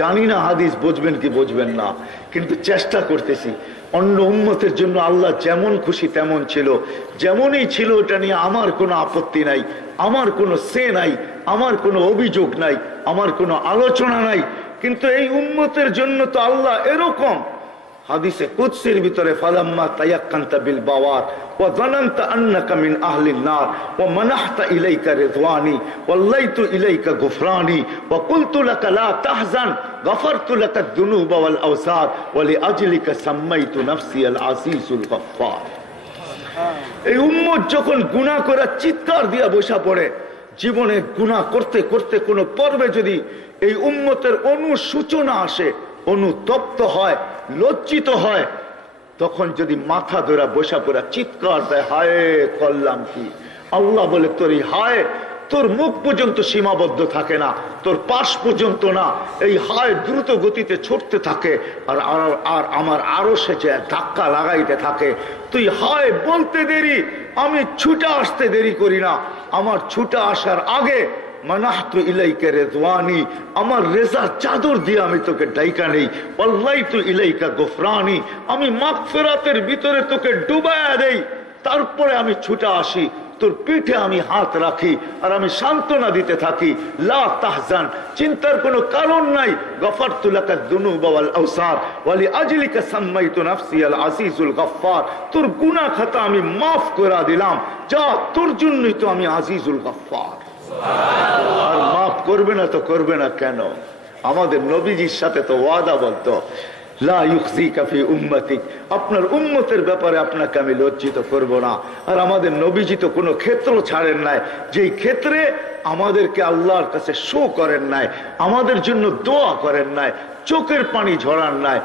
জানি না হাদিস বুঝবেন কি বুঝবেন না, কিন্তু চেষ্টা করতেছি। অন্য উম্মতের জন্য আল্লাহ যেমন খুশি তেমন ছিল, যেমনই ছিল ওটা নিয়ে আমার কোনো আপত্তি নাই, আমার কোনো সে নাই, আমার কোনো অভিযোগ নাই, আমার কোনো আলোচনা নাই। কিন্তু এই উম্মতের জন্য তো আল্লাহ এরকম হাদিসে কুদসির ভিতরে ফালাম্মা তায়াক্কানতা বিল বাওয়ার ওয়া যানানতা আন্নাকা মিন আহলিন নার ওয়া মানাহতা ইলাইকা রিদওয়ানি ওয়াল্লাইতু ইলাইকা গুফরানি ওয়া কুলতু লাকা লা তাহজান গফারতু লাকা যুনুবা ওয়াল আওসার ওয়া লিআজলিকা সাম্মাইতু নাফসি আল আসিসুল গফফার। এই উম্মত যখন গুনাহ করে চিৎকার দিয়া বসা পড়ে, জীবনে গুনাহ করতে করতে কোনো পর্বে যদি এই উম্মতের অনুসূচনা আসে, অনুতপ্ত হয়, লজ্জিত হয়, তখন যদি মাথা ধরা বসা পড়া চিৎকার দেয়, হায় করলাম কি? আল্লাহ বলে তোর এই হায় তোর মুখ পর্যন্ত সীমাবদ্ধ থাকে না, তোর পাশ পর্যন্ত না, এই হায় দ্রুত গতিতে ছুটতে থাকে আর আমার আরো সে যে ধাক্কা লাগাইতে থাকে। তুই হায় বলতে দেরি, আমি ছুটে আসতে দেরি করি না, আমার ছুটে আসার আগে মানাহতু ইলাইকা রিদওয়ানি, আমার রেজার চাদর দিয়ে আমি তোকে ডাইকা নেই, ওয়াল্লাইতু ইলাইকা গুফরানি, আমি মাগফিরাতের ভিতরে তোকে ডুবায়া দেই, তারপরে আমি ছুটে আসি, তোর পিঠে আমি হাত রাখি আর আমি সান্ত্বনা দিতে থাকি, লা তাহজান, চিন্তার কোনো কারণ নাই, গফারতু লাকা যুনুবা ওয়াল আওসার ওয়া লিআজলিকা সাম্মাইতু নাফসি আল আসিসুল গফফার, তোর গুনাহ খাতা আমি মাফ করে দিলাম, যা তোর জন্যই তো আমি আজিজুল গফফার। আর মাফ করবে না তো করবে না কেন? আমাদের নবীজির সাথে তো ওয়াদা বলতো, লা ইউখজিকা ফি উম্মতিক, আপনার উম্মতের ব্যাপারে আপনাকে আমি লজ্জিত করব না। আর আমাদের নবীজি তো কোনো ক্ষেত্র ছাড়েন নাই, যেই ক্ষেত্রে আমাদেরকে আল্লাহর কাছে শো করেন নাই, আমাদের জন্য দোয়া করেন নাই, চোখের পানি ঝরান নাই।